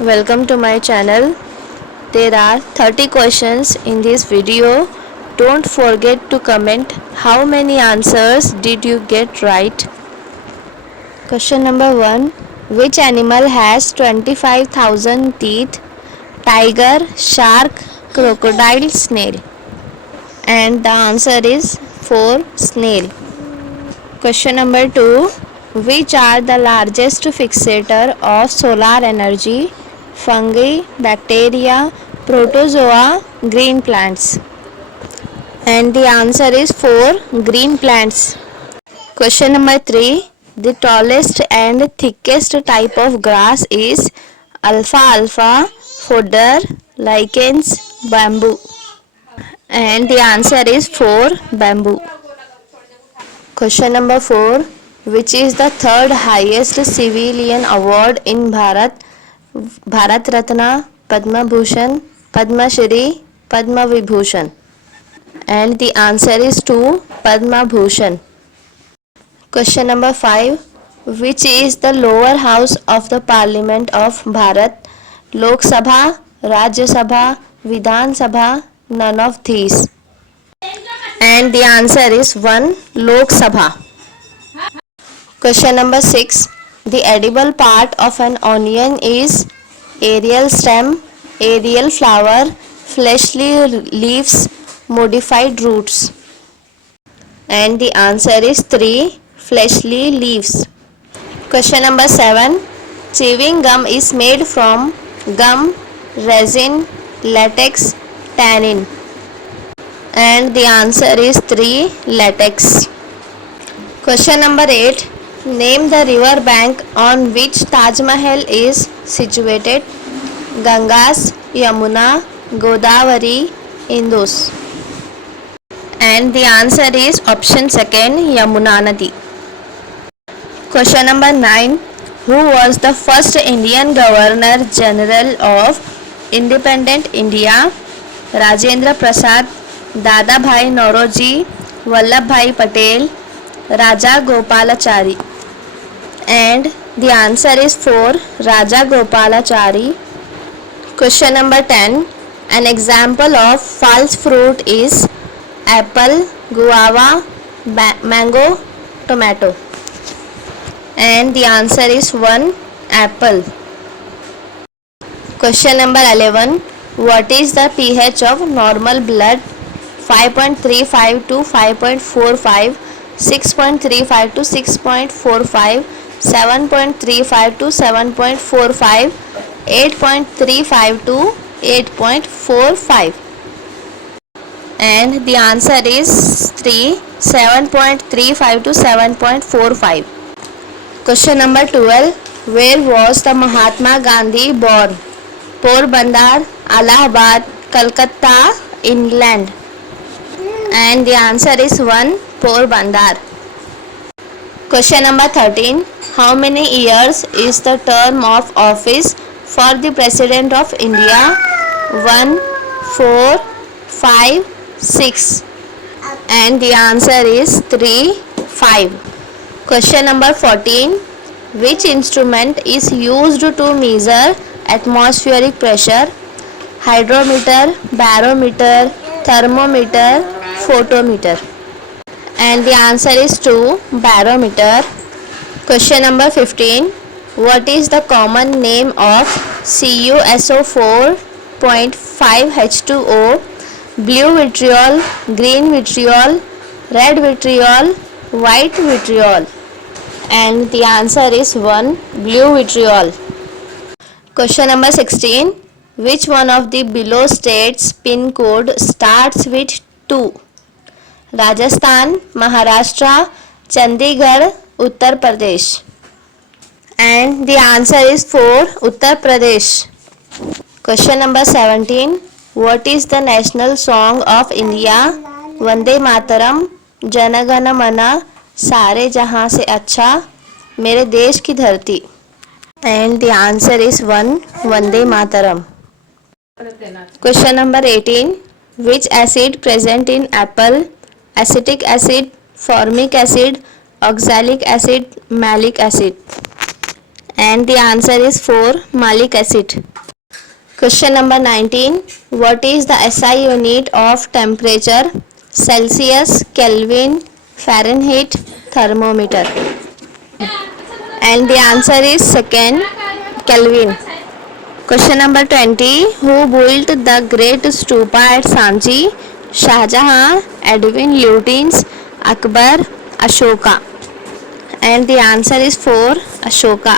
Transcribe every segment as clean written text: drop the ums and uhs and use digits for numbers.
Welcome to my channel. There are 30 questions in this video. Don't forget to comment how many answers did you get right. Question number 1. Which animal has 25,000 teeth? Tiger, shark, crocodile, snail. And the answer is 4. Snail. Question number 2. Which are the largest fixator of solar energy? Fungi, bacteria, protozoa, green plants. And the answer is 4. Green plants. Question number 3. The tallest and thickest type of grass is alfalfa, fodder, lichens, bamboo. And the answer is 4. Bamboo. Question number 4. Which is the third highest civilian award in Bharat? Bharat Ratna, Padma Bhushan, Padma Shri, Padma Vibhushan. And the answer is 2. Padma Bhushan. Question number 5. Which is the lower house of the Parliament of Bharat? Lok Sabha, Rajya Sabha, Vidhan Sabha, none of these. And the answer is 1. Lok Sabha. Question number 6. The edible part of an onion is aerial stem, aerial flower, fleshly leaves, modified roots. And the answer is 3. Fleshly leaves. Question number 7. Chewing gum is made from gum, resin, latex, tannin. And the answer is 3. Latex. Question number 8. Name the river bank on which Taj Mahal is situated. Gangas, Yamuna, Godavari, Indus. And the answer is option 2. Yamuna Nadi. Question number 9. Who was the first Indian Governor General of Independent India? Rajendra Prasad, Dadabhai Naoroji, Vallabhbhai Patel, Raja Gopalachari. And the answer is 4. Raja Gopalachari. Question number 10. An example of false fruit is apple, guava, mango, tomato. And the answer is 1. Apple. Question number 11. What is the pH of normal blood? 5.35 to 5.45, 6.35 to 6.45, 7.35 to 7.45, 8.35 to 8.45. And the answer is 3. 7.35 to 7.45. Question number 12. Where was the Mahatma Gandhi born? Porbandar, Allahabad, Calcutta, England. And the answer is 1. Porbandar. Question number 13. How many years is the term of office for the President of India? 1, 4, 5, 6. And the answer is 3, 5. Question number 14. Which instrument is used to measure atmospheric pressure? Hydrometer, barometer, thermometer, photometer. And the answer is 2. Barometer. Question number 15. What is the common name of CuSO4.5H2O, blue vitriol, green vitriol, red vitriol, white vitriol? And the answer is 1. Blue vitriol. Question number 16. Which one of the below states pin code starts with 2? Rajasthan, Maharashtra, Chandigarh, Uttar Pradesh. And the answer is 4. Uttar Pradesh. Question number 17. What is the national song of India? Vande Mataram, Jana Gana Mana, सारे जहां से अच्छा, मेरे देश की धरती. And the answer is 1. Vande Mataram. Question number 18. Which acid present in apple? Acetic acid, formic acid, oxalic acid, malic acid. and the answer is 4 malic acid. Question number 19. What is the SI unit of temperature? Celsius, Kelvin, Fahrenheit, thermometer. And the answer is second, Kelvin. Question number 20. Who built the Great Stupa at Sanchi? Shah Jahan, Edwin Lutyens, Akbar, Ashoka. And the answer is 4, Ashoka.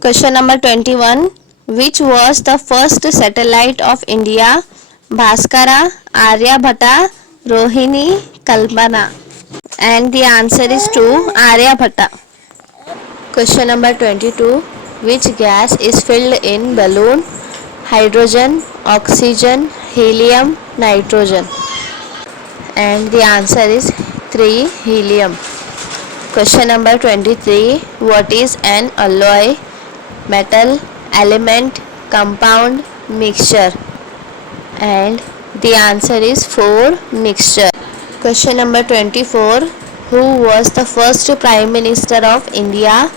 Question number 21. Which was the first satellite of India? Bhaskara, Aryabhatta, Rohini, Kalpana. And the answer is 2, Aryabhatta. Question number 22. Which gas is filled in balloon? Hydrogen, oxygen, helium, nitrogen. And the answer is 3, helium. Question number 23. What is an alloy? Metal, element, compound, mixture. And the answer is 4, mixture. Question number 24. Who was the first Prime Minister of India?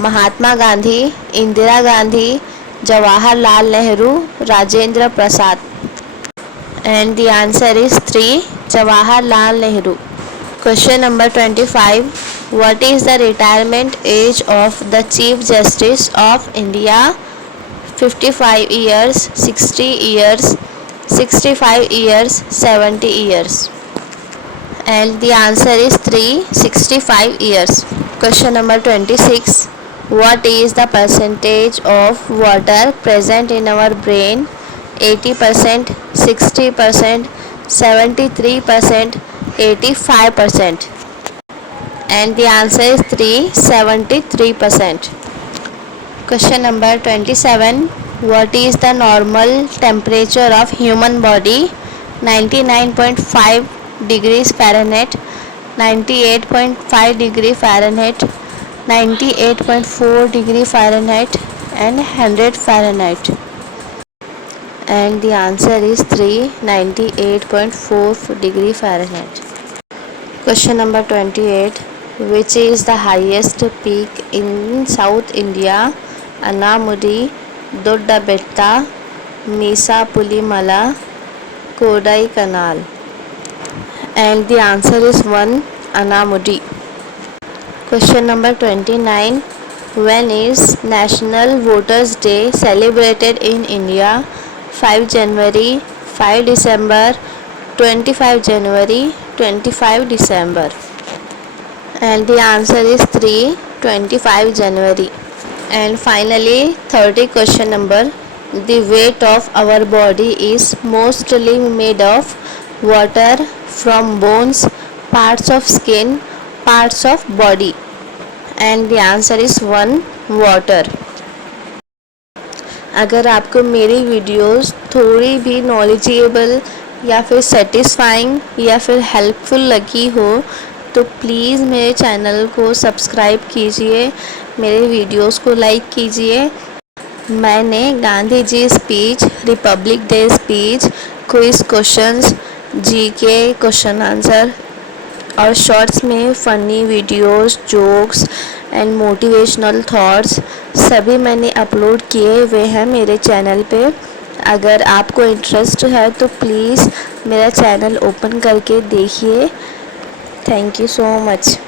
Mahatma Gandhi, Indira Gandhi, Jawaharlal Nehru, Rajendra Prasad. And the answer is 3, Jawaharlal Nehru. Question number 25. What is the retirement age of the Chief Justice of India? 55 years, 60 years, 65 years, 70 years. And the answer is 3, 65 years. Question number 26. What is the percentage of water present in our brain? 80%, 60%, 73%, 85%. And the answer is 3, 73%. Question number 27. What is the normal temperature of human body? 99.5 degrees Fahrenheit, 98.5 degree Fahrenheit, 98.4 degree Fahrenheit, and 100 Fahrenheit. And the answer is 3, 98.4 degree Fahrenheit. Question number 28. Which is the highest peak in South India? Anamudi, Doddabetta, Misa Pulimala, Kodai Canal. And the answer is 1, Anamudi. Question number 29. When is National Voters Day celebrated in India? 5 January, 5 December, 25 January, 25 December. And the answer is 3, 25 January. And finally, 30 question number. The weight of our body is mostly made of water, from bones, parts of skin, parts of body. And the answer is 1, water. अगर आपको मेरी videos थोड़ी भी knowledgeable या फिर satisfying या फिर helpful लगी हो तो प्लीज़ मेरे चैनल को सब्सक्राइब कीजिए, मेरे वीडियोस को लाइक कीजिए। मैंने Gandhi ji speech, republic day speech, quiz questions, GK question answer और शॉर्ट्स में funny videos, jokes and motivational thoughts सभी मैंने अपलोड किए हुए हैं मेरे चैनल पे। अगर आपको इंटरेस्ट है तो प्लीज़ मेरा चैनल ओपन करके देखिए। Thank you so much.